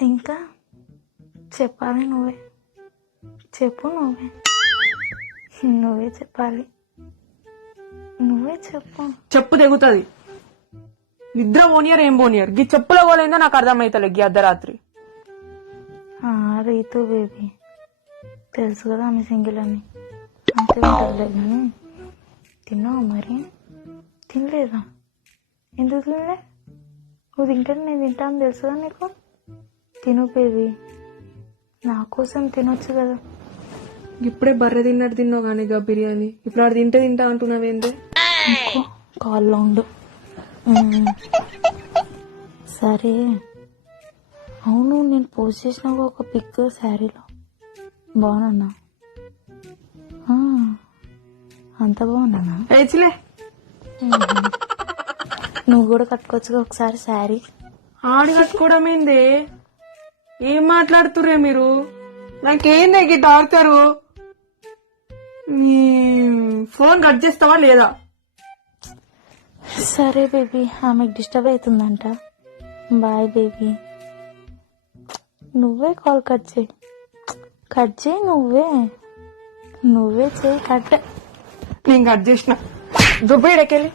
ఇంకా చెప్పాలి నువ్వే, చెప్పు నువ్వే, నువ్వే చెప్పాలి, నువ్వే చెప్పు. చెప్పు తెగుతుంది. నిద్ర పోనియర్ ఏం పోనియర్ గీ చెప్పుల పోలేందో నాకు అర్థమైతలే గీ అర్ధరాత్రి. రీతు బేబీ తెలుసు కదా ఆమె సింగిల్ అని, అంతే ఉంటుందిలే. కానీ తిన్నావా మరి? తినలేదా? ఎందుకు తినలే? నువ్వు తింటే నేను తింటాను తెలుసు కదా నీకు. తిను బేబీ, నా కోసం తినొచ్చు కదా. ఇప్పుడే బర్రె తిన్నట్టు తిన్నావు కానీ గా బిర్యానీ ఇప్పుడు ఆడు తింటే తింటా అంటున్నావేందే? కాల్లో ఉండు. సరే అవును, నేను పోస్ట్ చేసిన ఒక పిక్ శారీలో బాగున్నా? అంత బాగున్నానా? ఏచిలే నువ్వు కూడా కట్టుకోవచ్చుగా ఒకసారి శారీ. ఆడి కట్టుకోవడం ఏందే? ఏం మాట్లాడుతుర్రే మీరు? నాకేందే గీ టార్చరు? మీ ఫోన్ కట్ చేస్తావా లేదా? సరే బేబీ, ఆమెకు డిస్టర్బ్ అవుతుందంట. Bye baby. నువ్వే కాల్ కట్ చేయి, కట్ చేయి, నువ్వే చేయి కట్. నేను కట్ చేసిన దుబ్బేడకెళ్ళి